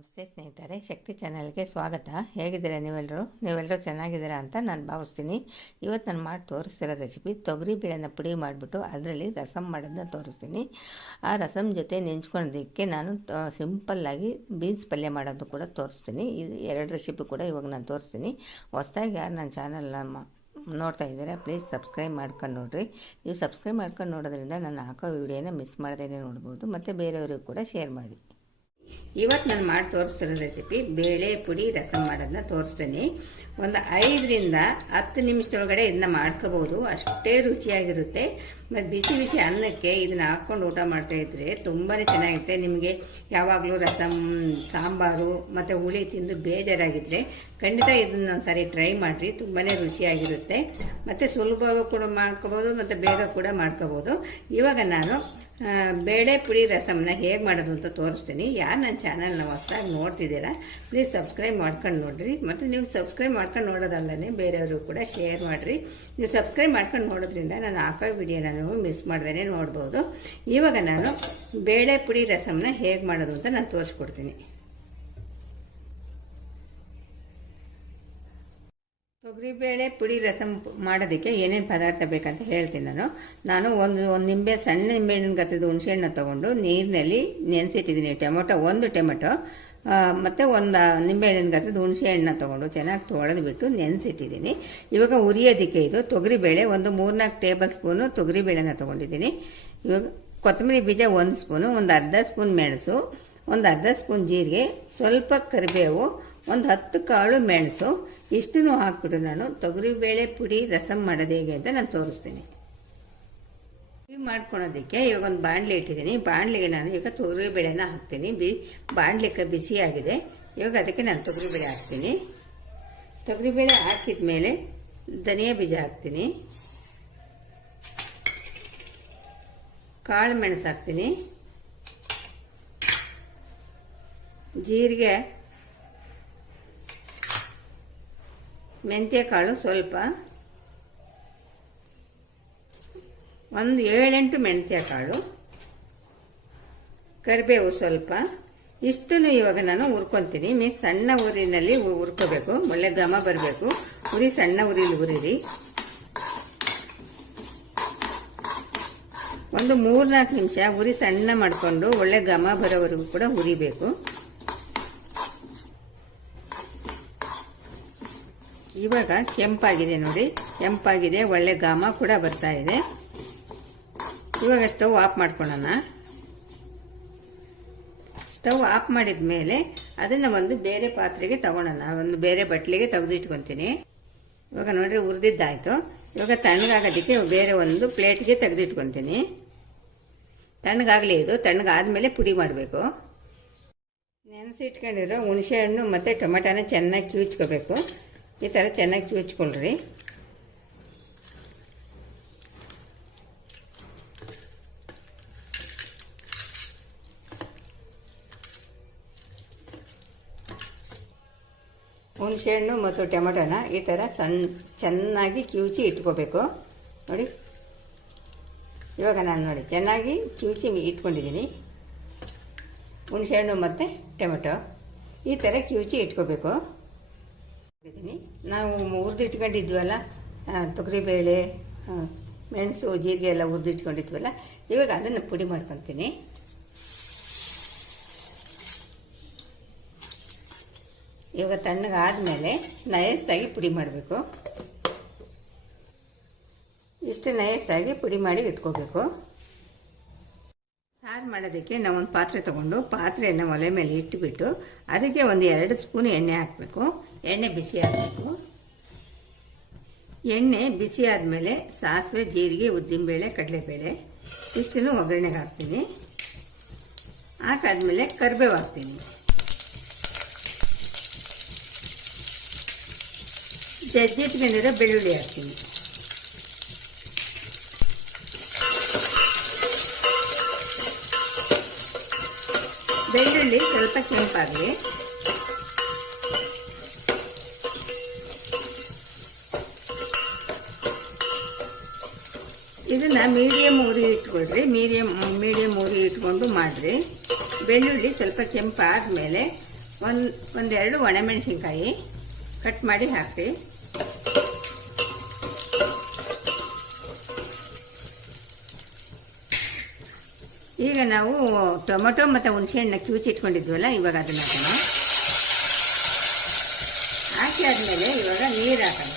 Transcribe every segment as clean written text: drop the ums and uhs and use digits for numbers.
ನಮಸ್ತೆ ಸ್ನೇಹಿತರೆ, ಶಕ್ತಿ ಚಾನಲ್ಗೆ ಸ್ವಾಗತ. ಹೇಗಿದ್ದೀರಾ ನೀವೆಲ್ಲರೂ ಚೆನ್ನಾಗಿದ್ದೀರಾ ಅಂತ ನಾನು ಭಾವಿಸ್ತೀನಿ. ಇವತ್ತು ನಾನು ಮಾಡಿ ತೋರಿಸ್ತಿರೋ ರೆಸಿಪಿ ತೊಗರಿಬೇಳೆನ ಪುಡಿ ಮಾಡಿಬಿಟ್ಟು ಅದರಲ್ಲಿ ರಸಮ್ ಮಾಡೋದನ್ನ ತೋರಿಸ್ತೀನಿ. ಆ ರಸಮ್ ಜೊತೆ ನೆಂಚ್ಕೊಳ್ಳೋದಕ್ಕೆ ನಾನು ಸಿಂಪಲ್ಲಾಗಿ ಬೀನ್ಸ್ ಪಲ್ಯ ಮಾಡೋದು ಕೂಡ ತೋರಿಸ್ತೀನಿ. ಇದು ಎರಡು ರೆಸಿಪಿ ಕೂಡ ಇವಾಗ ನಾನು ತೋರಿಸ್ತೀನಿ. ಹೊಸದಾಗಿ ಯಾರು ನನ್ನ ಚಾನಲ್ನ ನೋಡ್ತಾ ಇದ್ದಾರೆ ಪ್ಲೀಸ್ ಸಬ್ಸ್ಕ್ರೈಬ್ ಮಾಡ್ಕೊಂಡು ನೋಡಿರಿ. ನೀವು ಸಬ್ಸ್ಕ್ರೈಬ್ ಮಾಡ್ಕೊಂಡು ನೋಡೋದ್ರಿಂದ ನಾನು ಹಾಕೋ ವಿಡಿಯೋನ ಮಿಸ್ ಮಾಡದೇ ನೋಡ್ಬೋದು, ಮತ್ತು ಬೇರೆಯವ್ರಿಗೂ ಕೂಡ ಶೇರ್ ಮಾಡಿ. ಇವತ್ತು ನಾನು ಮಾಡಿ ತೋರಿಸ್ತಿರೋ ರೆಸಿಪಿ ಬೇಳೆ ಪುಡಿ ರಸಮ್ ಮಾಡೋದನ್ನ ತೋರಿಸ್ತೀನಿ. ಒಂದು 5ರಿಂದ 10 ನಿಮಿಷದೊಳಗಡೆ ಇದನ್ನ ಮಾಡ್ಕೋಬೋದು. ಅಷ್ಟೇ ರುಚಿಯಾಗಿರುತ್ತೆ. ಮತ್ತು ಬಿಸಿ ಬಿಸಿ ಅನ್ನಕ್ಕೆ ಇದನ್ನ ಹಾಕ್ಕೊಂಡು ಊಟ ಮಾಡ್ತಾಯಿದ್ರೆ ತುಂಬಾ ಚೆನ್ನಾಗಿರುತ್ತೆ. ನಿಮಗೆ ಯಾವಾಗಲೂ ರಸಮ್ ಸಾಂಬಾರು ಮತ್ತು ಹುಳಿ ತಿಂದು ಬೇಜಾರಾಗಿದ್ದರೆ ಖಂಡಿತ ಇದನ್ನ ಒಂದ್ಸರಿ ಟ್ರೈ ಮಾಡಿರಿ. ತುಂಬಾ ರುಚಿಯಾಗಿರುತ್ತೆ ಮತ್ತು ಸುಲಭವಾಗಿ ಕೂಡ ಮಾಡ್ಕೋಬೋದು ಮತ್ತು ಬೇಗ ಕೂಡ ಮಾಡ್ಕೋಬೋದು. ಇವಾಗ ನಾನು ಬೇಳೆ ಪುಡಿ ರಸಮ್ನ ಹೇಗೆ ಮಾಡೋದು ಅಂತ ತೋರಿಸ್ತೀನಿ. ಯಾರು ನನ್ನ ಚಾನಲ್ನ ಹೊಸದಾಗಿ ನೋಡ್ತಿದ್ದೀರಾ ಪ್ಲೀಸ್ ಸಬ್ಸ್ಕ್ರೈಬ್ ಮಾಡ್ಕೊಂಡು ನೋಡಿರಿ. ಮತ್ತು ನೀವು ಸಬ್ಸ್ಕ್ರೈಬ್ ಮಾಡ್ಕೊಂಡು ನೋಡೋದಲ್ಲೇ ಬೇರೆಯವರು ಕೂಡ ಶೇರ್ ಮಾಡಿರಿ. ನೀವು ಸಬ್ಸ್ಕ್ರೈಬ್ ಮಾಡ್ಕೊಂಡು ನೋಡೋದ್ರಿಂದ ನಾನು ಹಾಕೋ ವಿಡಿಯೋನ ನೀವು ಮಿಸ್ ಮಾಡ್ದೇ ನೋಡ್ಬೋದು. ಇವಾಗ ನಾನು ಬೇಳೆ ಪುಡಿ ರಸಮ್ನ ಹೇಗೆ ಮಾಡೋದು ಅಂತ ನಾನು ತೋರಿಸ್ಕೊಡ್ತೀನಿ. ತೊಗರಿಬೇಳೆ ಪುಡಿ ರಸಮ್ ಮಾಡೋದಕ್ಕೆ ಏನೇನು ಪದಾರ್ಥ ಬೇಕಂತ ಹೇಳ್ತೀನಿ. ನಾನು ಒಂದು ಸಣ್ಣ ನಿಂಬೆಹಣ್ಣಿನ ಗಾತ್ರದ ಹುಣಸೆಹಣ್ಣು ತೊಗೊಂಡು ನೀರಿನಲ್ಲಿ ನೆನೆಸಿಟ್ಟಿದ್ದೀನಿ. ಒಂದು ಟೊಮೆಟೊ ಮತ್ತು ಒಂದು ನಿಂಬೆಹಣ್ಣಿನ ಗಾತ್ರದ ಹುಣಸೆಹಣ್ಣು ತೊಗೊಂಡು ಚೆನ್ನಾಗಿ ತೊಳೆದ್ಬಿಟ್ಟು ನೆನೆಸಿಟ್ಟಿದ್ದೀನಿ. ಇವಾಗ ಉರಿಯೋದಕ್ಕೆ ಇದು ತೊಗರಿಬೇಳೆ ಒಂದು 3-4 ಟೇಬಲ್ ಸ್ಪೂನು ತೊಗರಿಬೇಳೆನ ತೊಗೊಂಡಿದ್ದೀನಿ. ಇವಾಗ ಕೊತ್ತಂಬರಿ ಬೀಜ 1 ಸ್ಪೂನು, ಒಂದು ಅರ್ಧ ಸ್ಪೂನ್ ಮೆಣಸು, ಒಂದು ಅರ್ಧ ಸ್ಪೂನ್ ಜೀರಿಗೆ, ಸ್ವಲ್ಪ ಕರಿಬೇವು, ಒಂದು 10 ಕಾಳು ಮೆಣಸು, ಇಷ್ಟನ್ನು ಹಾಕ್ಬಿಟ್ಟು ನಾನು ತೊಗರಿಬೇಳೆ ಪುಡಿ ರಸಮ್ ಮಾಡೋದು ಹೇಗೆ ಅಂತ ನಾನು ತೋರಿಸ್ತೀನಿ. ಮಾಡ್ಕೊಳೋದಕ್ಕೆ ಇವಾಗ ಒಂದು ಬಾಣಲೆ ಇಟ್ಟಿದ್ದೀನಿ. ಬಾಣಲೆಗೆ ನಾನು ಈಗ ತೊಗರಿಬೇಳೆನ ಹಾಕ್ತೀನಿ. ಬಾಣಲೆಗೆ ಬಿಸಿಯಾಗಿದೆ. ಇವಾಗ ಅದಕ್ಕೆ ನಾನು ತೊಗರಿಬೇಳೆ ಹಾಕ್ತೀನಿ. ತೊಗರಿಬೇಳೆ ಹಾಕಿದ ಮೇಲೆ ಧನಿಯಾ ಬೀಜ ಹಾಕ್ತೀನಿ, ಕಾಳು ಮೆಣಸು ಹಾಕ್ತೀನಿ, ಜೀರಿಗೆ, ಮೆಂತ್ಯ ಕಾಳು ಸ್ವಲ್ಪ, ಒಂದು 7-8 ಮೆಂತ್ಯ ಕಾಳು, ಕರಿಬೇವು ಸ್ವಲ್ಪ. ಇಷ್ಟನ್ನು ಇವಾಗ ನಾನು ಹುರ್ಕೊತೀನಿ. ಸಣ್ಣ ಉರಿನಲ್ಲಿ ಹುರ್ಕೋಬೇಕು. ಒಳ್ಳೆ ಘಮ ಬರಬೇಕು. ಉರಿ ಸಣ್ಣ ಉರಿಲಿ ಉರಿರಿ. ಒಂದು 3-4 ನಿಮಿಷ ಉರಿ ಸಣ್ಣ ಮಾಡಿಕೊಂಡು ಒಳ್ಳೆ ಘಮ ಬರೋವರೆಗೂ ಕೂಡ ಹುರಿಬೇಕು. ಇವಾಗ ಕೆಂಪಾಗಿದೆ ನೋಡಿ, ಕೆಂಪಾಗಿದೆ, ಒಳ್ಳೆ ಘಮ ಕೂಡ ಬರ್ತಾ ಇದೆ. ಇವಾಗ ಸ್ಟವ್ ಆಫ್ ಮಾಡ್ಕೊಳ್ಳೋಣ. ಸ್ಟವ್ ಆಫ್ ಮಾಡಿದ ಮೇಲೆ ಅದನ್ನು ಒಂದು ಬೇರೆ ಪಾತ್ರೆಗೆ ತಗೊಳ್ಳೋಣ. ಒಂದು ಬೇರೆ ಬಟ್ಲಿಗೆ ತೆಗೆದಿಟ್ಕೊತೀನಿ. ಇವಾಗ ನೋಡ್ರಿ ಹುರಿದಿದ್ದಾಯ್ತು. ಇವಾಗ ತಣ್ಣಗಾಗೋದಕ್ಕೆ ಬೇರೆ ಒಂದು ಪ್ಲೇಟ್ಗೆ ತೆಗೆದಿಟ್ಕೊತೀನಿ. ತಣ್ಣಗಾಗಲಿ ಇದು. ತಣ್ಣಗಾದ್ಮೇಲೆ ಪುಡಿ ಮಾಡಬೇಕು. ನೆನೆಸಿಟ್ಕೊಂಡಿರೋ ಹುಣಸೆ ಹಣ್ಣು ಮತ್ತು ಟೊಮೆಟೊನ ಚೆನ್ನಾಗಿ ಕಿವುಚ್ಕೋಬೇಕು. ಈ ಥರ ಚೆನ್ನಾಗಿ ಕಿವುಚ್ಕೊಳ್ರಿ. ಹುಣಸೆಹಣ್ಣು ಮತ್ತು ಟೊಮೆಟೊನ ಈ ಥರ ಚೆನ್ನಾಗಿ ಕಿವುಚಿ ಇಟ್ಕೋಬೇಕು. ನೋಡಿ, ಇವಾಗ ನಾನು ನೋಡಿ ಚೆನ್ನಾಗಿ ಕಿವುಚಿ ಇಟ್ಕೊಂಡಿದ್ದೀನಿ. ಹುಣಸೆಹಣ್ಣು ಮತ್ತು ಟೊಮೆಟೊ ಈ ಥರ ಕಿವುಚಿ ಇಟ್ಕೋಬೇಕು. ನಾವು ಹುರಿದಿಟ್ಕೊಂಡಿದ್ವಲ್ಲ ತೊಗರಿಬೇಳೆ, ಮೆಣಸು, ಜೀರಿಗೆ ಎಲ್ಲ ಹುರಿದಿಟ್ಕೊಂಡಿದ್ವಲ್ಲ, ಇವಾಗ ಅದನ್ನು ಪುಡಿ ಮಾಡ್ಕೊತೀನಿ. ಇವಾಗ ತಣ್ಣಗಾದ್ಮೇಲೆ ನಯಸ್ಸಾಗಿ ಪುಡಿ ಮಾಡಬೇಕು. ಇಷ್ಟು ನಯಸ್ಸಾಗಿ ಪುಡಿ ಮಾಡಿ ಇಟ್ಕೋಬೇಕು. ಸಾರು ಮಾಡೋದಕ್ಕೆ ನಾವು ಒಂದು ಪಾತ್ರೆ ತೊಗೊಂಡು ಪಾತ್ರೆಯನ್ನು ಒಲೆ ಮೇಲೆ ಇಟ್ಟುಬಿಟ್ಟು ಅದಕ್ಕೆ ಒಂದು 2 ಸ್ಪೂನ್ ಎಣ್ಣೆ ಹಾಕಬೇಕು. ಎಣ್ಣೆ ಬಿಸಿ ಆಗಬೇಕು. ಎಣ್ಣೆ ಬಿಸಿ ಆದಮೇಲೆ ಸಾಸಿವೆ, ಜೀರಿಗೆ, ಉದ್ದಿನಬೇಳೆ, ಕಡಲೆಬೇಳೆ ಇಷ್ಟನ್ನು ಒಗ್ಗರಣೆಗೆ ಹಾಕ್ತೀನಿ. ಹಾಕಾದ್ಮೇಲೆ ಕರಿಬೇವು ಹಾಕ್ತೀನಿ. ಜಜ್ಜಿಟ್ಕೊಂಡಿರೋ ಬೆಳ್ಳುಳ್ಳಿ ಹಾಕ್ತೀನಿ. ಬೆಳ್ಳುಳ್ಳಿ ಸ್ವಲ್ಪ ಕೆಂಪಾಗಲಿ. ಇದನ್ನ ಮೀಡಿಯಂ ಉರಿ ಇಟ್ಕೊಳ್ರಿ. ಮೀಡಿಯಂ ಉರಿ ಇಟ್ಕೊಂಡು ಮಾಡಿರಿ. ಬೆಳ್ಳುಳ್ಳಿ ಸ್ವಲ್ಪ ಕೆಂಪಾದ್ಮೇಲೆ ಒಂದೆರಡು ಒಣಮೆಣಸಿನ್ಕಾಯಿ ಕಟ್ ಮಾಡಿ ಹಾಕ್ರಿ. ಈಗ ನಾವು ಟೊಮೆಟೊ ಮತ್ತು ಹುಣಸೆಹಣ್ಣು ಕಿವುಚಿಟ್ಕೊಂಡಿದ್ವಲ್ಲ, ಇವಾಗ ಅದನ್ನು ಹಾಕಿ ಆದಮೇಲೆ ಇವಾಗ ನೀರು ಹಾಕೋಣ.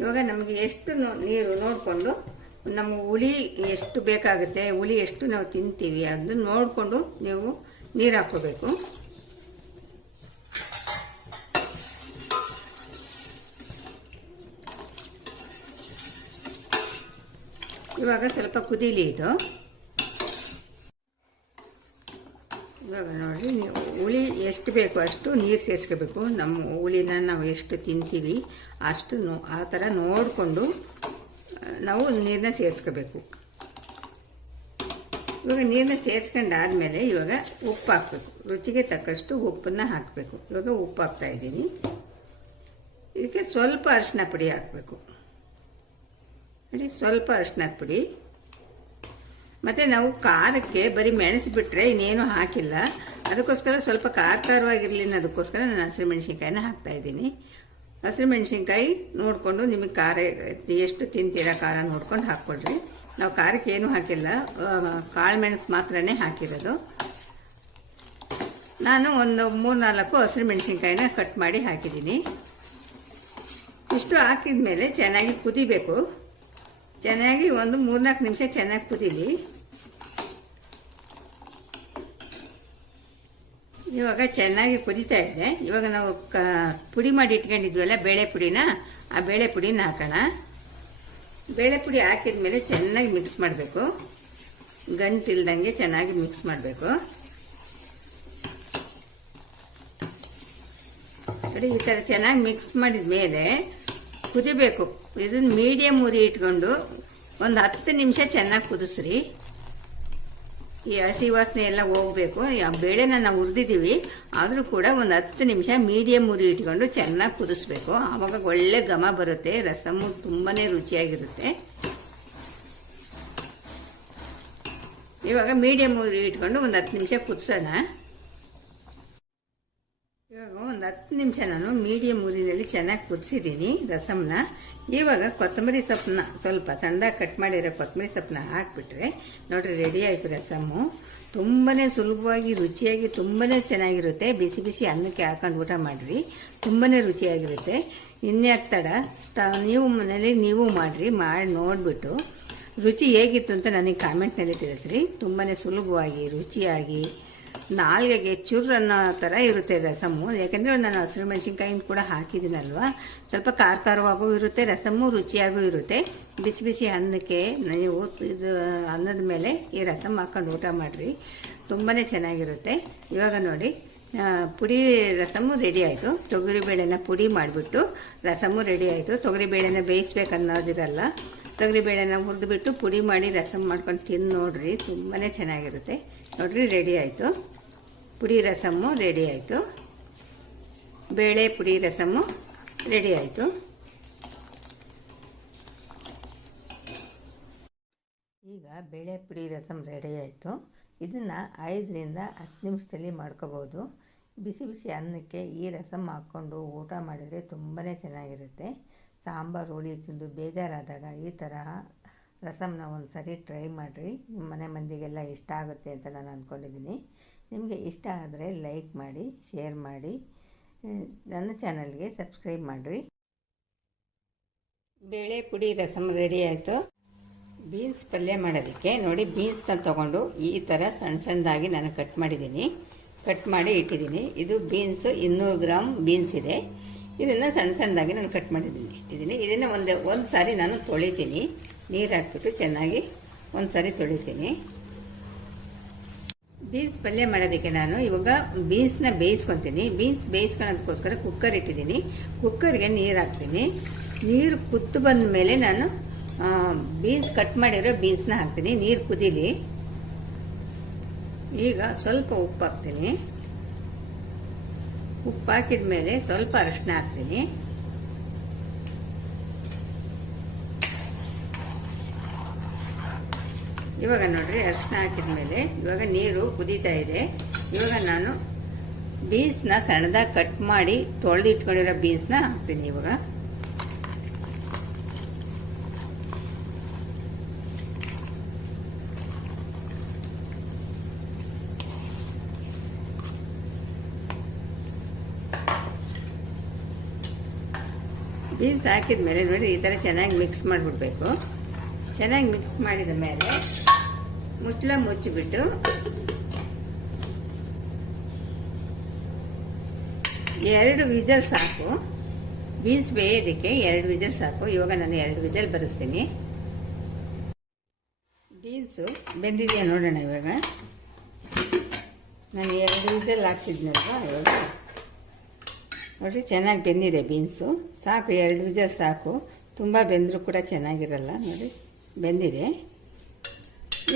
ಇವಾಗ ನಮಗೆ ಎಷ್ಟು ನೀರು ನೋಡಿಕೊಂಡು, ನಮಗೆ ಹುಳಿ ಎಷ್ಟು ಬೇಕಾಗುತ್ತೆ, ಹುಳಿ ಎಷ್ಟು ನಾವು ತಿಂತೀವಿ ಅದನ್ನು ನೋಡಿಕೊಂಡು ನೀವು ನೀರು ಹಾಕ್ಕೋಬೇಕು. ಇವಾಗ ಸ್ವಲ್ಪ ಕುದೀಲಿ ಇದು. ಇವಾಗ ನೋಡಿ, ನೀವು ಹುಳಿ ಎಷ್ಟು ಬೇಕು ಅಷ್ಟು ನೀರು ಸೇರಿಸ್ಕೋಬೇಕು. ನಮ್ಮ ಹುಳಿನ ನಾವು ಎಷ್ಟು ತಿಂತೀವಿ ಅಷ್ಟು ಆ ಥರ ನೋಡಿಕೊಂಡು ನಾವು ನೀರನ್ನ ಸೇರಿಸ್ಕೋಬೇಕು. ಇವಾಗ ನೀರನ್ನ ಸೇರಿಸ್ಕೊಂಡಾದ್ಮೇಲೆ ಇವಾಗ ಉಪ್ಪು ಹಾಕಬೇಕು. ರುಚಿಗೆ ತಕ್ಕಷ್ಟು ಉಪ್ಪನ್ನು ಹಾಕಬೇಕು. ಇವಾಗ ಉಪ್ಪು ಹಾಕ್ತಾಯಿದ್ದೀನಿ. ಇದಕ್ಕೆ ಸ್ವಲ್ಪ ಅರಿಶಿನ ಪುಡಿ ಹಾಕಬೇಕು. ನೋಡಿ, ಸ್ವಲ್ಪ ಅರಿಶಿನದ ಪುಡಿ. ಮತ್ತು ನಾವು ಖಾರಕ್ಕೆ ಬರೀ ಮೆಣಸು ಬಿಟ್ಟರೆ ಇನ್ನೇನು ಹಾಕಿಲ್ಲ. ಅದಕ್ಕೋಸ್ಕರ ಸ್ವಲ್ಪ ಖಾರವಾಗಿರಲಿ ಅನ್ನೋದಕ್ಕೋಸ್ಕರ ನಾನು ಹಸಿರು ಮೆಣಸಿನ್ಕಾಯಿನ ಹಾಕ್ತಾಯಿದ್ದೀನಿ. ಹಸಿರು ಮೆಣಸಿನ್ಕಾಯಿ ನೋಡಿಕೊಂಡು ನಿಮಗೆ ಖಾರ ಎಷ್ಟು ತಿಂತೀರಾ ಖಾರ ನೋಡ್ಕೊಂಡು ಹಾಕ್ಕೊಡ್ರಿ. ನಾವು ಖಾರಕ್ಕೆ ಏನೂ ಹಾಕಿಲ್ಲ, ಕಾಳು ಮೆಣಸು ಮಾತ್ರನೇ ಹಾಕಿರೋದು. ನಾನು ಒಂದು 3-4 ಹಸಿರು ಮೆಣಸಿನ್ಕಾಯಿನ ಕಟ್ ಮಾಡಿ ಹಾಕಿದ್ದೀನಿ. ಇಷ್ಟು ಹಾಕಿದ ಮೇಲೆ ಚೆನ್ನಾಗಿ ಕುದಿಬೇಕು. ಚೆನ್ನಾಗಿ ಒಂದು 3-4 ನಿಮಿಷ ಚೆನ್ನಾಗಿ ಕುದೀಲಿ. ಇವಾಗ ಚೆನ್ನಾಗಿ ಕುದೀತಾ ಇದೆ. ಇವಾಗ ನಾವು ಪುಡಿ ಮಾಡಿ ಇಟ್ಕೊಂಡಿದ್ವಲ್ಲ ಬೇಳೆ ಪುಡಿನ, ಆ ಬೇಳೆ ಪುಡಿನ ಹಾಕೋಣ. ಬೇಳೆ ಪುಡಿ ಹಾಕಿದ ಮೇಲೆ ಚೆನ್ನಾಗಿ ಮಿಕ್ಸ್ ಮಾಡಬೇಕು. ಗಂಟಿಲ್ದಂಗೆ ಚೆನ್ನಾಗಿ ಮಿಕ್ಸ್ ಮಾಡಬೇಕು. ನೋಡಿ, ಈ ಥರ ಚೆನ್ನಾಗಿ ಮಿಕ್ಸ್ ಮಾಡಿದ ಮೇಲೆ ಕುದಿಬೇಕು. ಇದನ್ನು ಮೀಡಿಯಮ್ ಉರಿ ಇಟ್ಕೊಂಡು ಒಂದು 10 ನಿಮಿಷ ಚೆನ್ನಾಗಿ ಕುದಿಸ್ರಿ. ಈ ಹಸಿ ವಾಸನೆ ಎಲ್ಲ ಹೋಗಬೇಕು. ಆ ಬೇಳೆನ ನಾವು ಹುರಿದಿದ್ದೀವಿ, ಆದರೂ ಕೂಡ ಒಂದು 10 ನಿಮಿಷ ಮೀಡಿಯಮ್ ಉರಿ ಇಟ್ಕೊಂಡು ಚೆನ್ನಾಗಿ ಕುದಿಸ್ಬೇಕು. ಆವಾಗ ಒಳ್ಳೆ ಘಮ ಬರುತ್ತೆ. ರಸಮ್ಮು ತುಂಬಾ ರುಚಿಯಾಗಿರುತ್ತೆ. ಇವಾಗ ಮೀಡಿಯಮ್ ಉರಿ ಇಟ್ಕೊಂಡು ಒಂದು 10 ನಿಮಿಷ ಕುದಿಸೋಣ. ಇವಾಗ ಒಂದು 10 ನಿಮಿಷ ನಾನು ಮೀಡಿಯಮ್ ಉರಿನಲ್ಲಿ ಚೆನ್ನಾಗಿ ಕುದಿಸಿದ್ದೀನಿ ರಸಮ್ನ. ಇವಾಗ ಕೊತ್ತಂಬರಿ ಸೊಪ್ಪನ್ನ ಸ್ವಲ್ಪ ಸಣ್ಣದಾಗಿ ಕಟ್ ಮಾಡಿರೋ ಕೊತ್ತಂಬರಿ ಸೊಪ್ಪನ್ನ ಹಾಕಿಬಿಟ್ರೆ ನೋಡಿರಿ, ರೆಡಿ ಆಯಿತು ರಸಮ್ಮು. ತುಂಬಾ ಸುಲಭವಾಗಿ ರುಚಿಯಾಗಿ ತುಂಬಾ ಚೆನ್ನಾಗಿರುತ್ತೆ. ಬಿಸಿ ಬಿಸಿ ಅನ್ನಕ್ಕೆ ಹಾಕೊಂಡು ಊಟ ಮಾಡಿರಿ, ತುಂಬಾ ರುಚಿಯಾಗಿರುತ್ತೆ. ಇನ್ಯಾಕೆ ತಡ, ನೀವು ಮನೇಲಿ ನೀವು ಮಾಡಿರಿ. ಮಾಡಿ ನೋಡಿಬಿಟ್ಟು ರುಚಿ ಹೇಗಿತ್ತು ಅಂತ ನನಗೆ ಕಾಮೆಂಟ್ನಲ್ಲಿ ತಿಳಿಸ್ರಿ. ತುಂಬಾ ಸುಲಭವಾಗಿ ರುಚಿಯಾಗಿ ನಾಲ್ಗೆಗೆ ಚುರ್ ಅನ್ನೋ ಥರ ಇರುತ್ತೆ ರಸಮ್ಮು. ಯಾಕೆಂದರೆ ನಾನು ಹಸಿರು ಮೆಣಸಿನ್ಕಾಯಿನ ಕೂಡ ಹಾಕಿದ್ದೀನಲ್ವ, ಸ್ವಲ್ಪ ಖಾರವಾಗೂ ಇರುತ್ತೆ, ರಸಮ್ಮು ರುಚಿಯಾಗೂ ಇರುತ್ತೆ. ಬಿಸಿ ಬಿಸಿ ಅನ್ನಕ್ಕೆ ನೀವು ಇದು ಅನ್ನದ ಮೇಲೆ ಈ ರಸಮ್ ಹಾಕ್ಕೊಂಡು ಊಟ ಮಾಡಿರಿ, ತುಂಬಾ ಚೆನ್ನಾಗಿರುತ್ತೆ. ಇವಾಗ ನೋಡಿ, ಪುಡಿ ರಸಮ್ಮು ರೆಡಿ ಆಯಿತು. ತೊಗರಿಬೇಳೆನ ಪುಡಿ ಮಾಡಿಬಿಟ್ಟು ರಸಮ್ಮು ರೆಡಿ ಆಯಿತು. ತೊಗರಿಬೇಳೆನ ಬೇಯಿಸ್ಬೇಕು ಅನ್ನೋದಿರಲ್ಲ, ತೊಗರಿಬೇಳೆನ ಹುರಿದ್ಬಿಟ್ಟು ಪುಡಿ ಮಾಡಿ ರಸಮ್ ಮಾಡ್ಕೊಂಡು ತಿಂದು ನೋಡಿರಿ, ತುಂಬಾ ಚೆನ್ನಾಗಿರುತ್ತೆ. ನೋಡಿರಿ, ರೆಡಿ ಆಯಿತು. ಪುಡಿ ರಸಮ್ಮು ರೆಡಿ ಆಯಿತು. ಬೇಳೆ ಪುಡಿ ರಸಮ್ಮು ರೆಡಿ ಆಯಿತು. ಈಗ ಬೇಳೆ ಪುಡಿ ರಸಮ್ ರೆಡಿ ಆಯಿತು. ಇದನ್ನು 5ರಿಂದ 10 ನಿಮಿಷದಲ್ಲಿ ಮಾಡ್ಕೋಬೋದು. ಬಿಸಿ ಬಿಸಿ ಅನ್ನಕ್ಕೆ ಈ ರಸಮ್ ಹಾಕ್ಕೊಂಡು ಊಟ ಮಾಡಿದರೆ ತುಂಬಾ ಚೆನ್ನಾಗಿರುತ್ತೆ. ಸಾಂಬಾರು ಹುಳಿ ತಿಂದು ಬೇಜಾರಾದಾಗ ಈ ತರಹ ರಸಮ್ನ ಒಂದು ಸರಿ ಟ್ರೈ ಮಾಡಿರಿ. ನಿಮ್ಮ ಮನೆ ಮಂದಿಗೆಲ್ಲ ಇಷ್ಟ ಆಗುತ್ತೆ ಅಂತ ನಾನು ಅಂದ್ಕೊಂಡಿದ್ದೀನಿ. ನಿಮಗೆ ಇಷ್ಟ ಆದರೆ ಲೈಕ್ ಮಾಡಿ, ಶೇರ್ ಮಾಡಿ, ನನ್ನ ಚಾನಲ್ಗೆ ಸಬ್ಸ್ಕ್ರೈಬ್ ಮಾಡಿರಿ. ಬೇಳೆ ಪುಡಿ ರಸಮ್ ರೆಡಿ ಆಯಿತು. ಬೀನ್ಸ್ ಪಲ್ಯ ಮಾಡೋದಕ್ಕೆ ನೋಡಿ, ಬೀನ್ಸ್ನ ತೊಗೊಂಡು ಈ ಥರ ಸಣ್ಣ ಸಣ್ಣದಾಗಿ ನಾನು ಕಟ್ ಮಾಡಿದ್ದೀನಿ, ಕಟ್ ಮಾಡಿ ಇಟ್ಟಿದ್ದೀನಿ. ಇದು ಬೀನ್ಸು 200 ಗ್ರಾಮ್ ಬೀನ್ಸ್ ಇದೆ. ಇದನ್ನು ಸಣ್ಣ ಸಣ್ಣದಾಗಿ ನಾನು ಕಟ್ ಇಟ್ಟಿದ್ದೀನಿ. ಇದನ್ನು ಒಂದು ಸಾರಿ ನಾನು ತೊಳಿತೀನಿ. ನೀರು ಹಾಕ್ಬಿಟ್ಟು ಚೆನ್ನಾಗಿ ಒಂದು ಸಾರಿ ತೊಳಿತೀನಿ. ಬೀನ್ಸ್ ಪಲ್ಯ ಮಾಡೋದಕ್ಕೆ ನಾನು ಇವಾಗ ಬೀನ್ಸ್ನ ಬೇಯಿಸ್ಕೊತೀನಿ. ಬೀನ್ಸ್ ಬೇಯಿಸ್ಕೊಳ್ಳೋದಕ್ಕೋಸ್ಕರ ಕುಕ್ಕರ್ ಇಟ್ಟಿದ್ದೀನಿ. ಕುಕ್ಕರ್ಗೆ ನೀರು ಹಾಕ್ತೀನಿ. ನೀರು ಕುತ್ತು ಬಂದ ಮೇಲೆ ನಾನು ಬೀನ್ಸ್ ಕಟ್ ಮಾಡಿರೋ ಬೀನ್ಸ್ನ ಹಾಕ್ತೀನಿ. ನೀರು ಕುದೀಲಿ. ಈಗ ಸ್ವಲ್ಪ ಉಪ್ಪು ಹಾಕ್ತೀನಿ. ಉಪ್ಪು ಹಾಕಿದ ಮೇಲೆ ಸ್ವಲ್ಪ ಅರಿಶಿನ ಹಾಕ್ತೀನಿ. ಇವಾಗ ನೋಡ್ರಿ ಅರಿಶಿನ ಹಾಕಿದ್ಮೇಲೆ ಇವಾಗ ನೀರು ಕುದೀತಾ ಇದೆ. ಇವಾಗ ನಾನು ಬೀನ್ಸ್ನ ಸಣ್ಣದಾಗಿ ಕಟ್ ಮಾಡಿ ತೊಳೆದು ಇಟ್ಕೊಂಡಿರೋ ಬೀನ್ಸ್ನ ಹಾಕ್ತೀನಿ. ಇವಾಗ ಬೀನ್ಸ್ ಹಾಕಿದ ಮೇಲೆ ನೋಡಿ ಈ ಥರ ಚೆನ್ನಾಗಿ ಮಿಕ್ಸ್ ಮಾಡಿಬಿಡ್ಬೇಕು. ಚೆನ್ನಾಗಿ ಮಿಕ್ಸ್ ಮಾಡಿದ ಮೇಲೆ ಮುಚ್ಚಳ ಮುಚ್ಚಿಬಿಟ್ಟು 2 ವಿಸಲ್ ಸಾಕು. ಬೀನ್ಸ್ ಬೇಯೋದಕ್ಕೆ 2 ವಿಸಲ್ ಸಾಕು. ಇವಾಗ ನಾನು 2 ವಿಸಲ್ ಬರೆಸ್ತೀನಿ. ಬೀನ್ಸು ಬೆಂದಿದೆಯಾ ನೋಡೋಣ. ಇವಾಗ ನಾನು 2 ವಿಸಲ್ ಹಾಕ್ಸಿದ್ನಲ್ವ, ಇವಾಗ ನೋಡಿರಿ ಚೆನ್ನಾಗಿ ಬೆಂದಿದೆ ಬೀನ್ಸು. ಸಾಕು, 2 ವಿಸಲ್ ಸಾಕು. ತುಂಬ ಬೆಂದರೂ ಕೂಡ ಚೆನ್ನಾಗಿರಲ್ಲ. ನೋಡಿ ಬೆಂದಿದೆ.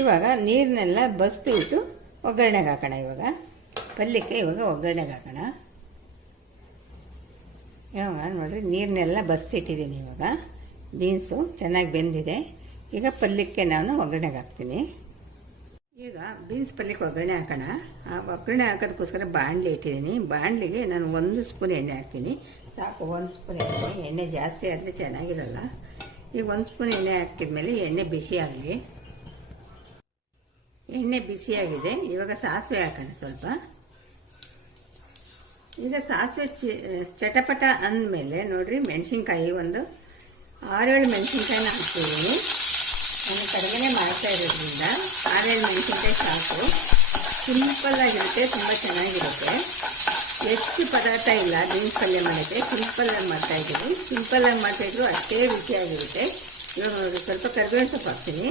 ಇವಾಗ ನೀರನ್ನೆಲ್ಲ ಬಸ್ತಿಬಿಟ್ಟು ಒಗ್ಗರಣೆಗೆ ಹಾಕೋಣ. ಇವಾಗ ಪಲ್ಯಕ್ಕೆ ಇವಾಗ ಒಗ್ಗರಣೆಗೆ ಹಾಕೋಣ. ಇವಾಗ ನೋಡಿರಿ ನೀರನ್ನೆಲ್ಲ ಬಸ್ತಿಟ್ಟಿದ್ದೀನಿ. ಇವಾಗ ಬೀನ್ಸು ಚೆನ್ನಾಗಿ ಬೆಂದಿದೆ. ಈಗ ಪಲ್ಯಕ್ಕೆ ನಾನು ಒಗ್ಗರಣೆಗೆ ಹಾಕ್ತೀನಿ. ಈಗ ಬೀನ್ಸ್ ಪಲ್ಯಕ್ಕೆ ಒಗ್ಗರಣೆ ಹಾಕೋಣ. ಆ ಒಗ್ಗರಣೆ ಹಾಕೋದಕ್ಕೋಸ್ಕರ ಬಾಣಲಿ ಇಟ್ಟಿದ್ದೀನಿ. ಬಾಣಲಿಗೆ ನಾನು 1 ಸ್ಪೂನ್ ಎಣ್ಣೆ ಹಾಕ್ತೀನಿ. ಸಾಕು, 1 ಸ್ಪೂನ್ ಎಣ್ಣೆ. ಎಣ್ಣೆ ಜಾಸ್ತಿ ಆದರೆ ಚೆನ್ನಾಗಿರಲ್ಲ. ಈಗ 1 ಸ್ಪೂನ್ ಎಣ್ಣೆ ಹಾಕಿದ್ಮೇಲೆ ಎಣ್ಣೆ ಬಿಸಿ ಆಗಲಿ. ಎಣ್ಣೆ ಬಿಸಿಯಾಗಿದೆ. ಇವಾಗ ಸಾಸಿವೆ ಹಾಕೋಣ ಸ್ವಲ್ಪ. ಈಗ ಸಾಸಿವೆ ಚಟಪಟ ಅಂದಮೇಲೆ ನೋಡಿರಿ ಮೆಣಸಿನ್ಕಾಯಿ ಒಂದು 6-7 ಮೆಣಸಿನ್ಕಾಯಿನ ಹಾಕ್ತಿದ್ದೀನಿ. ನಾನು ಕಡಿಮೆ ಮಾಡ್ತಾ ಇರೋದ್ರಿಂದ 6-7 ಮೆಣಸಿನ್ಕಾಯಿ ಸಾಕು. ಸಿಂಪಲ್ಲಾಗಿರುತ್ತೆ, ತುಂಬ ಚೆನ್ನಾಗಿರುತ್ತೆ. ಹೆಚ್ಚು ಪದಾರ್ಥ ಇಲ್ಲ ಬೀನ್ಸ್ ಪಲ್ಯ ಮಾಡೋಕ್ಕೆ. ಸಿಂಪಲ್ಲಾಗಿ ಮಾಡ್ತಾಯಿದ್ದೀನಿ. ಸಿಂಪಲ್ಲಾಗಿ ಮಾಡ್ತಾಯಿದ್ರು ಅಷ್ಟೇ ರುಚಿಯಾಗಿರುತ್ತೆ. ಇವಾಗ ನೋಡಿ ಸ್ವಲ್ಪ ಕರಿಬೇವಿನ ಸೊಪ್ಪು ಹಾಕ್ತೀನಿ.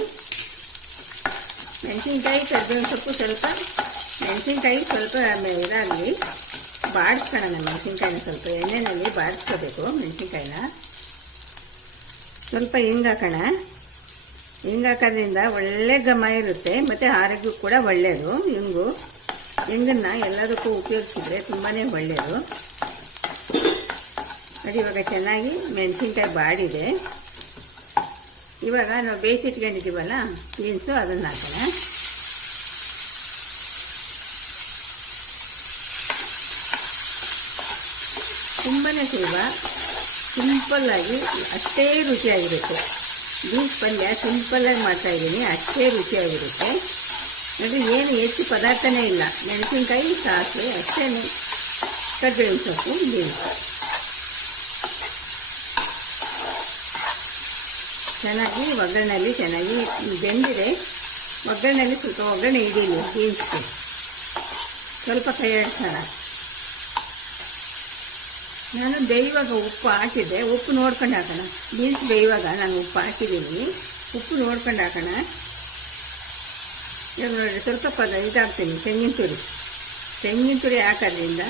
ಮೆಣಸಿನ್ಕಾಯಿ ಕರಿಬೇವಿನ ಸೊಪ್ಪು ಸ್ವಲ್ಪ, ಮೆಣಸಿನ್ಕಾಯಿ ಸ್ವಲ್ಪ ಇದಾಗಲಿ ಬಾಡಿಸ್ಕೊಳ್ಳೋಣ. ಮೆಣಸಿನ್ಕಾಯಿನ ಸ್ವಲ್ಪ ಎಣ್ಣೆಯಲ್ಲಿ ಬಾಡಿಸ್ಕೋಬೇಕು ಮೆಣಸಿನ್ಕಾಯಿನ. ಸ್ವಲ್ಪ ಹಿಂಗೆ ಹಾಕೋಣ. ಹಿಂಗೆ ಹಾಕೋದ್ರಿಂದ ಒಳ್ಳೆ ಘಮ ಇರುತ್ತೆ ಮತ್ತು ಆರೋಗ್ಯಕ್ಕೂ ಕೂಡ ಒಳ್ಳೆಯದು. ಹಿಂಗನ್ನು ಎಲ್ಲದಕ್ಕೂ ಉಪಯೋಗಿಸಿದ್ರೆ ತುಂಬಾ ಒಳ್ಳೆಯದು. ಅದು ಇವಾಗ ಚೆನ್ನಾಗಿ ಮೆಣಸಿನ್ಕಾಯಿ ಬಾಡಿದೆ. ಇವಾಗ ನಾವು ಬೇಯಿಸಿಟ್ಕೊಂಡಿದ್ದೀವಲ್ಲ ಬೀನ್ಸು, ಅದನ್ನು ಹಾಕೋಣ. ತುಂಬಾ ಸುಲಭ, ಸಿಂಪಲ್ಲಾಗಿ ಅಷ್ಟೇ ರುಚಿಯಾಗಿರುತ್ತೆ. ಬೀನ್ಸ್ ಪಲ್ಯ ಸಿಂಪಲ್ಲಾಗಿ ಮಾಡ್ತಾಯಿದ್ದೀನಿ, ಅಷ್ಟೇ ರುಚಿಯಾಗಿರುತ್ತೆ. ನೋಡಿ ಏನು ಹೆಚ್ಚು ಪದಾರ್ಥನೇ ಇಲ್ಲ. ಮೆಣಸಿನ್ಕಾಯಿ ಸಾಸಿವೆ ಅಷ್ಟೇ, ಕರಿಬೇವಿನ ಸೊಪ್ಪು, ಬೀನ್ಸ್. ಚೆನ್ನಾಗಿ ಒಗ್ಗರಣೆಯಲ್ಲಿ ಚೆನ್ನಾಗಿ ಬೆಂದಿದೆ. ಒಗ್ಗರಣೆಯಲ್ಲಿ ಸ್ವಲ್ಪ ಒಗ್ಗರಣೆ ಹಿಡೀಲಿ ಬೀನ್ಸ್ಗೆ. ಸ್ವಲ್ಪ ಕೈ ಆಡಿಸೋಣ. ನಾನು ಬೇಯುವಾಗ ಉಪ್ಪು ಹಾಕಿದ್ದೆ. ಉಪ್ಪು ನೋಡ್ಕೊಂಡು ಹಾಕೋಣ. ಬೀನ್ಸ್ ಬೇಯುವಾಗ ನಾನು ಉಪ್ಪು ಹಾಕಿದ್ದೀನಿ. ಉಪ್ಪು ನೋಡ್ಕೊಂಡು ಹಾಕೋಣ. ಇವಾಗ ನೋಡಿ ಸ್ವಲ್ಪ ಇದಾಗ್ತೀನಿ, ತೆಂಗಿನ ತುರಿ ಹಾಕೋದ್ರಿಂದ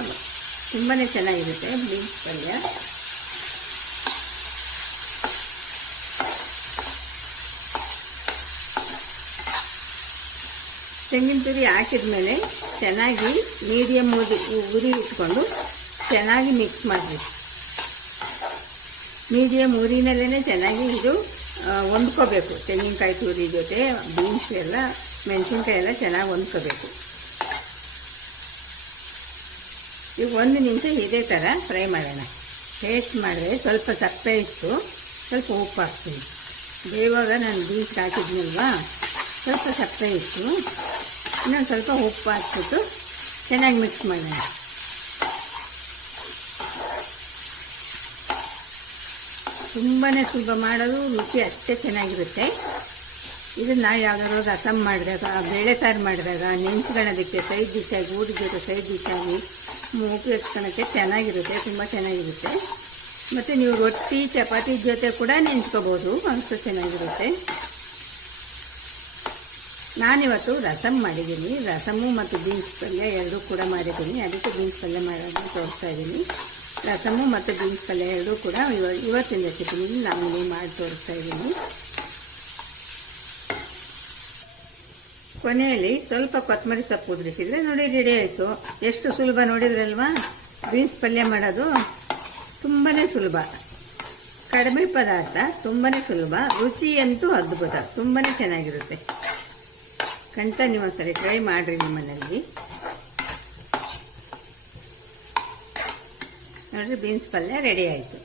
ತುಂಬಾ ಚೆನ್ನಾಗಿರುತ್ತೆ ಬೀನ್ಸ್ ಪಲ್ಯ. ತೆಂಗಿನ ತುರಿ ಹಾಕಿದ್ಮೇಲೆ ಚೆನ್ನಾಗಿ ಮೀಡಿಯಮ್ ಉರಿ ಇಟ್ಕೊಂಡು ಚೆನ್ನಾಗಿ ಮಿಕ್ಸ್ ಮಾಡಿ. ಮೀಡಿಯಮ್ ಉರಿನಲ್ಲೇ ಚೆನ್ನಾಗಿ ಇದು ಹೊಂದ್ಕೋಬೇಕು. ತೆಂಗಿನಕಾಯಿ ತುರಿ ಜೊತೆ ಬೀನ್ಸ್ ಎಲ್ಲ, ಮೆಣಸಿನ್ಕಾಯಿ ಎಲ್ಲ ಚೆನ್ನಾಗಿ ಹೊಂದ್ಕೋಬೇಕು. ಈಗ 1 ನಿಮಿಷ ಇದೇ ಥರ ಫ್ರೈ ಮಾಡೋಣ. ಟೇಸ್ಟ್ ಮಾಡಿದ್ರೆ ಸ್ವಲ್ಪ ಸಪ್ಪೆ ಇತ್ತು, ಸ್ವಲ್ಪ ಉಪ್ಪು ಹಾಕ್ತೀನಿ. ಬೇಯುವಾಗ ನಾನು ಬೀನ್ಸ್ ಹಾಕಿದ್ನಲ್ವಾ, ಸ್ವಲ್ಪ ಸಪ್ಪೆ ಇತ್ತು. ಇನ್ನೊಂದು ಸ್ವಲ್ಪ ಉಪ್ಪು ಹಾಕ್ಬಿಟ್ಟು ಚೆನ್ನಾಗಿ ಮಿಕ್ಸ್ ಮಾಡೋಣ. ತುಂಬಾ ಸುಲಭ ಮಾಡೋದು, ರುಚಿ ಅಷ್ಟೇ ಚೆನ್ನಾಗಿರುತ್ತೆ. ಇದನ್ನು ಯಾವುದಾದ್ರು ರಸಮ್ ಮಾಡಿದಾಗ, ಬೇಳೆ ಸಾರು ಮಾಡಿದಾಗ ನೆಂಚ್ಕೊಳ್ಳೋದಕ್ಕೆ ಸೈಡ್ ಡಿಶ್ಶಾಗಿ, ಊಟದ ಜೊತೆ ಸೈಡ್ ಡಿಶ್ಶಾಗಿ ಉಪಯೋಗಿಸ್ಕೊಳ್ಳೋಕ್ಕೆ ಚೆನ್ನಾಗಿರುತ್ತೆ, ತುಂಬ ಚೆನ್ನಾಗಿರುತ್ತೆ. ಮತ್ತು ನೀವು ರೊಟ್ಟಿ ಚಪಾತಿ ಜೊತೆ ಕೂಡ ನೆಂಚ್ಕೋಬೋದು, ಅಷ್ಟು ಚೆನ್ನಾಗಿರುತ್ತೆ. ನಾನಿವತ್ತು ರಸಮ್ ಮಾಡಿದ್ದೀನಿ. ರಸಮ್ಮು ಮತ್ತು ಬೀನ್ಸ್ ಪಲ್ಯ ಎರಡೂ ಕೂಡ ಮಾಡಿದ್ದೀನಿ. ಅದಕ್ಕೆ ಬೀನ್ಸ್ ಪಲ್ಯ ಮಾಡೋದನ್ನು ತೋರಿಸ್ತಾ ಇದ್ದೀನಿ. ರಸಮ್ಮು ಮತ್ತು ಬೀನ್ಸ್ ಪಲ್ಯ ಎರಡೂ ಕೂಡ ಇವತ್ತಿನ ರೆಸಿಪಿನಲ್ಲಿ ನಾನು ಮಾಡಿ ತೋರಿಸ್ತಾ ಇದ್ದೀನಿ. ಕೊನೆಯಲ್ಲಿ ಸ್ವಲ್ಪ ಕೊತ್ತಂಬರಿ ಸೊಪ್ಪು ಉದುರಿಸಿದ್ರೆ ನೋಡಿ ರೆಡಿ ಆಯಿತು. ಎಷ್ಟು ಸುಲಭ ನೋಡಿದ್ರಲ್ವಾ? ಬೀನ್ಸ್ ಪಲ್ಯ ಮಾಡೋದು ತುಂಬಾ ಸುಲಭ, ಕಡಿಮೆ ಪದಾರ್ಥ, ತುಂಬಾ ಸುಲಭ, ರುಚಿ ಅಂತೂ ಅದ್ಭುತ, ತುಂಬಾ ಚೆನ್ನಾಗಿರುತ್ತೆ. ಖಂಡಿತ ನೀವು ಒಂದ್ಸರಿ ಟ್ರೈ ಮಾಡಿರಿ ನಿಮ್ಮ ಮನೆಯಲ್ಲಿ. ನೋಡಿರಿ ಬೀನ್ಸ್ ಪಲ್ಯ ರೆಡಿ ಆಯಿತು.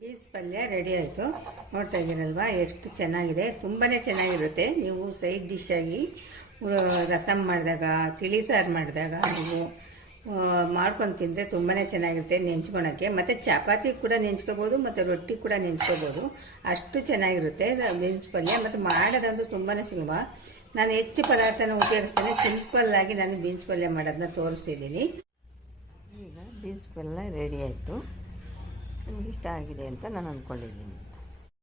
ಬೀನ್ಸ್ ಪಲ್ಯ ರೆಡಿ ಆಯಿತು. ನೋಡ್ತಾ ಇದ್ದೀರಲ್ವಾ ಎಷ್ಟು ಚೆನ್ನಾಗಿದೆ, ತುಂಬಾ ಚೆನ್ನಾಗಿರುತ್ತೆ. ನೀವು ಸೈಡ್ ಡಿಶ್ ಆಗಿ ರಸಮ್ ಮಾಡಿದಾಗ, ತಿಳಿ ಸಾರು ಮಾಡಿದಾಗ ನೀವು ಮಾಡ್ಕೊಂಡು ತಿಂದರೆ ತುಂಬಾ ಚೆನ್ನಾಗಿರುತ್ತೆ ನೆಂಚ್ಕೊಳಕ್ಕೆ. ಮತ್ತು ಚಪಾತಿ ಕೂಡ ನೆಂಚ್ಕೋಬೋದು ಮತ್ತು ರೊಟ್ಟಿ ಕೂಡ ನೆಂಚ್ಕೋಬೋದು, ಅಷ್ಟು ಚೆನ್ನಾಗಿರುತ್ತೆ ಬೀನ್ಸ್ ಪಲ್ಯ. ಮತ್ತು ಮಾಡೋದಂತೂ ತುಂಬಾ ಸುಲಭ. ನಾನು ಹೆಚ್ಚು ಪದಾರ್ಥನ ಉಪಯೋಗಿಸ್ತೇನೆ. ಸಿಂಪಲ್ಲಾಗಿ ನಾನು ಬೀನ್ಸ್ ಪಲ್ಯ ಮಾಡೋದನ್ನ ತೋರಿಸ್ತಿದ್ದೀನಿ. ಈಗ ಬೀನ್ಸ್ ಪಲ್ಯ ರೆಡಿ ಆಯಿತು. ನಿಮ್ಗೆ ಇಷ್ಟ ಆಗಿದೆ ಅಂತ ನಾನು ಅಂದ್ಕೊಂಡಿದ್ದೀನಿ.